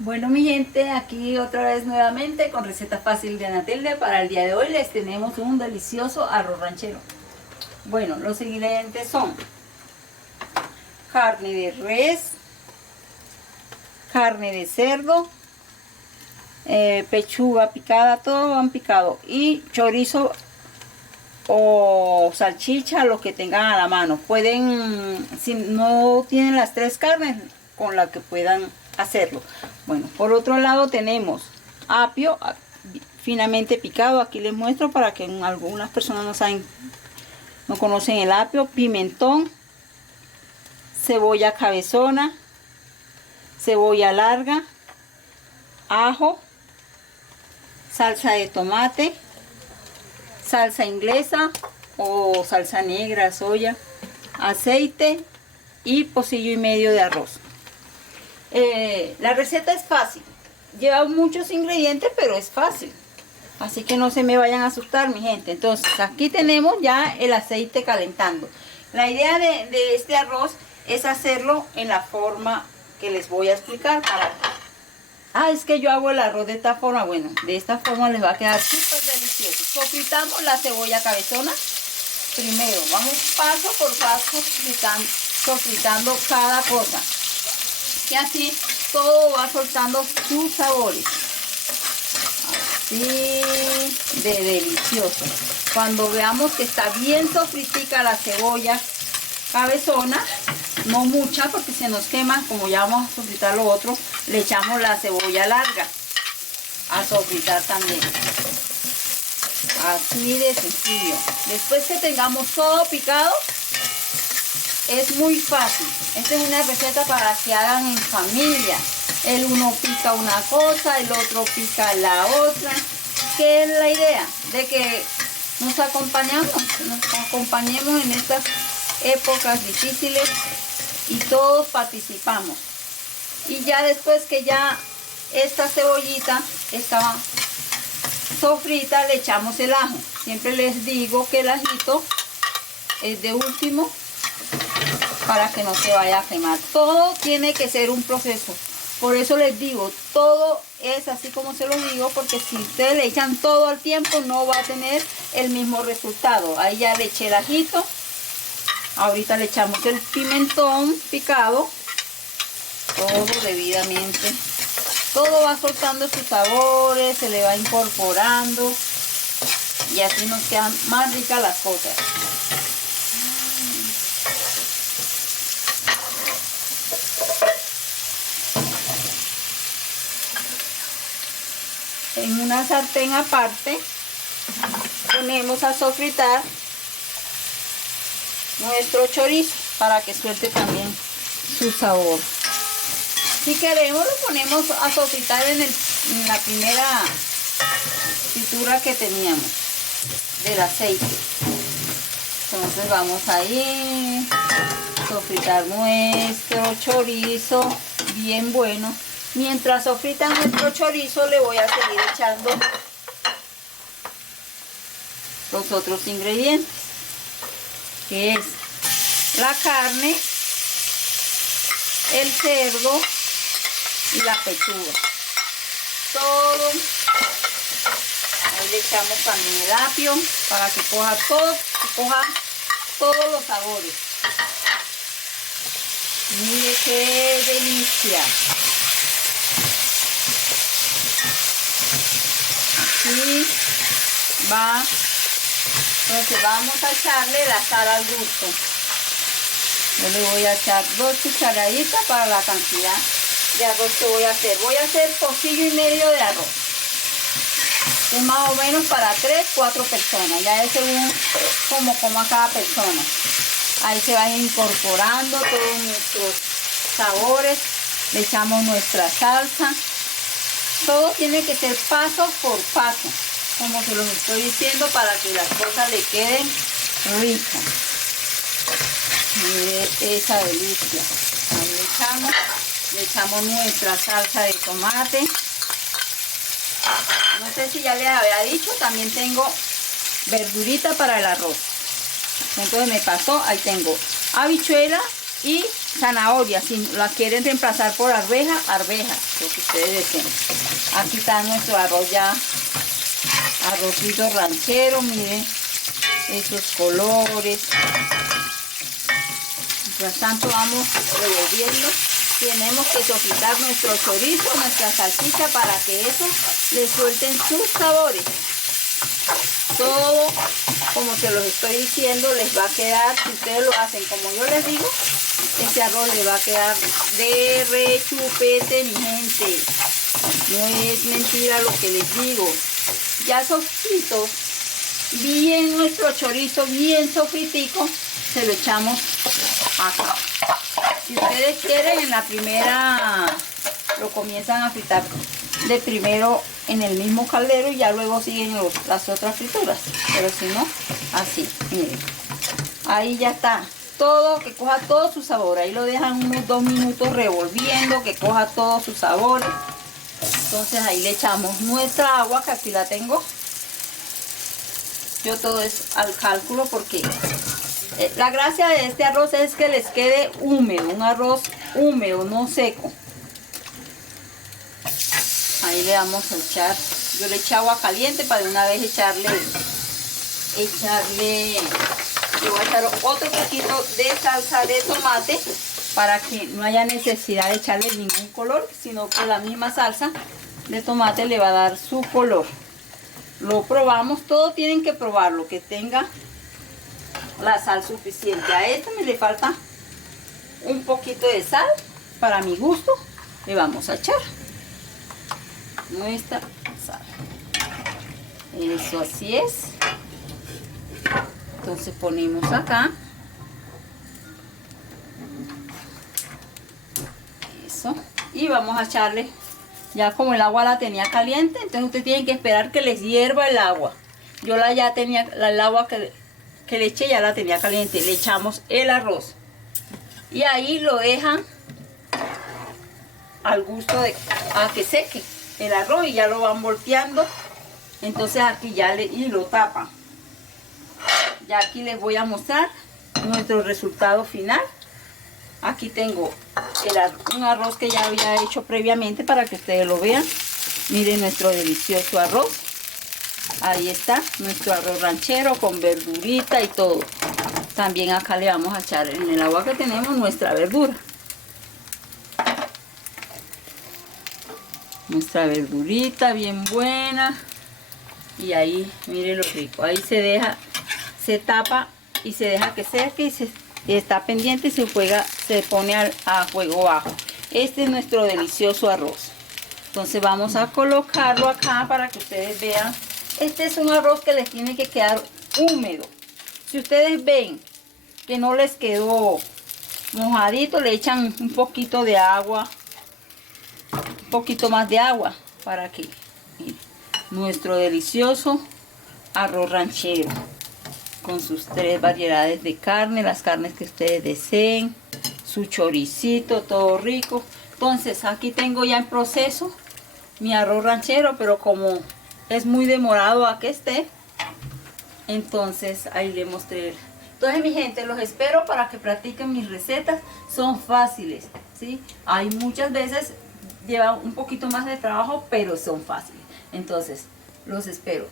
Bueno, mi gente, aquí otra vez nuevamente con receta fácil de Ana Tilde. Para el día de hoy les tenemos un delicioso arroz ranchero. Bueno, los ingredientes son carne de res, carne de cerdo, pechuga picada, todo van picado, y chorizo o salchicha, lo que tengan a la mano. Pueden, si no tienen las tres carnes, con la que puedan hacerlo. Bueno, por otro lado tenemos apio finamente picado. Aquí les muestro para que algunas personas no saben, no conocen el apio. Pimentón, cebolla cabezona, cebolla larga, ajo, salsa de tomate, salsa inglesa o salsa negra, soya, aceite y pocillo y medio de arroz. La receta es fácil, lleva muchos ingredientes, pero es fácil, así que no se me vayan a asustar, mi gente. Entonces aquí tenemos ya el aceite calentando. La idea de este arroz es hacerlo en la forma que les voy a explicar. Es que yo hago el arroz de esta forma. Bueno, de esta forma les va a quedar súper delicioso. Sofritamos la cebolla cabezona. Primero vamos paso por paso sofritando cada cosa, y así todo va soltando sus sabores, así de delicioso. Cuando veamos que está bien sofritica la cebolla cabezona, no mucha porque se nos quema, como ya vamos a sofritar lo otro, le echamos la cebolla larga a sofritar también, así de sencillo. Después que tengamos todo picado, es muy fácil. Esta es una receta para que hagan en familia. El uno pica una cosa, el otro pica la otra. ¿Qué es la idea? De que nos acompañemos en estas épocas difíciles y todos participamos. Y ya después que ya esta cebollita está sofrita, le echamos el ajo. Siempre les digo que el ajito es de último, para que no se vaya a quemar. Todo tiene que ser un proceso. Por eso les digo, todo es así como se lo digo, porque si ustedes le echan todo al tiempo, no va a tener el mismo resultado. Ahí ya le eché el ajito. Ahorita le echamos el pimentón picado. Todo debidamente. Todo va soltando sus sabores, se le va incorporando. Y así nos quedan más ricas las cosas. En una sartén aparte ponemos a sofritar nuestro chorizo para que suelte también su sabor. Si queremos, lo ponemos a sofritar en la primera fritura que teníamos del aceite. Entonces vamos ahí a sofritar nuestro chorizo bien bueno. Mientras sofrita nuestro chorizo, le voy a seguir echando los otros ingredientes, que es la carne, el cerdo y la pechuga. Todo. Ahí le echamos también el apio para que coja todos los sabores. Mire qué delicia. Así va. Entonces vamos a echarle la sal al gusto. Yo le voy a echar 2 cucharaditas para la cantidad de arroz que voy a hacer. Voy a hacer pocillo y medio de arroz. Es más o menos para 3-4 personas. Ya es según como coma cada persona. Ahí se van incorporando todos nuestros sabores. Le echamos nuestra salsa. Todo tiene que ser paso por paso, como se los estoy diciendo, para que las cosas le queden ricas. Mire esa delicia. Ahí le echamos nuestra salsa de tomate. No sé si ya les había dicho, también tengo verdurita para el arroz. Entonces me pasó, ahí tengo habichuela, Y zanahoria, si la quieren reemplazar por arveja, arveja, lo que ustedes deseen. Aquí está nuestro arroz ya, arrocito ranchero, miren esos colores. Mientras tanto vamos revolviendo. Tenemos que sofritar nuestro chorizo, nuestra salchicha, para que eso le suelten sus sabores. Todo, como se los estoy diciendo, les va a quedar, si ustedes lo hacen como yo les digo, este arroz le va a quedar de rechupete, mi gente. No es mentira lo que les digo. Ya sofritos, bien nuestro chorizo, bien sofritico, se lo echamos acá. Si ustedes quieren, en la primera lo comienzan a fritar de primero en el mismo caldero y ya luego siguen las otras frituras. Pero si no, así, miren. Ahí ya está. Todo, que coja todo su sabor. Ahí lo dejan unos 2 minutos revolviendo, que coja todo su sabor. Entonces ahí le echamos nuestra agua, que aquí la tengo. Yo todo es al cálculo porque la gracia de este arroz es que les quede húmedo, un arroz húmedo, no seco. Ahí le vamos a echar, yo le eché agua caliente para de una vez echarle, le voy a echar otro poquito de salsa de tomate para que no haya necesidad de echarle ningún color, sino que la misma salsa de tomate le va a dar su color. Lo probamos, todo tienen que probarlo, que tenga la sal suficiente. A este me le falta un poquito de sal, para mi gusto le vamos a echar nuestra sal. Eso, así es. Entonces ponemos acá. Eso. Y vamos a echarle, ya como el agua la tenía caliente, entonces ustedes tienen que esperar que les hierva el agua. Yo ya tenía el agua que le eché, ya la tenía caliente. Le echamos el arroz. Y ahí lo dejan al gusto de a que seque el arroz y ya lo van volteando. Entonces aquí ya y lo tapan. Ya aquí les voy a mostrar nuestro resultado final. Aquí tengo un arroz que ya había hecho previamente para que ustedes lo vean. Miren nuestro delicioso arroz. Ahí está nuestro arroz ranchero con verdurita y todo. También acá le vamos a echar en el agua que tenemos nuestra verdura. Nuestra verdurita bien buena. Y ahí, miren lo rico. Ahí se deja, se tapa y se deja que seque y está pendiente y se pone a fuego bajo. Este es nuestro delicioso arroz. Entonces vamos a colocarlo acá para que ustedes vean. Este es un arroz que les tiene que quedar húmedo. Si ustedes ven que no les quedó mojadito, le echan un poquito de agua, un poquito más de agua para que miren, nuestro delicioso arroz ranchero con sus 3 variedades de carne, las carnes que ustedes deseen, su choricito, todo rico. Entonces aquí tengo ya en proceso mi arroz ranchero, pero como es muy demorado a que esté, entonces ahí le mostré. Entonces mi gente, los espero para que practiquen mis recetas. Son fáciles, ¿sí? Hay muchas veces llevan un poquito más de trabajo, pero son fáciles. Entonces los espero.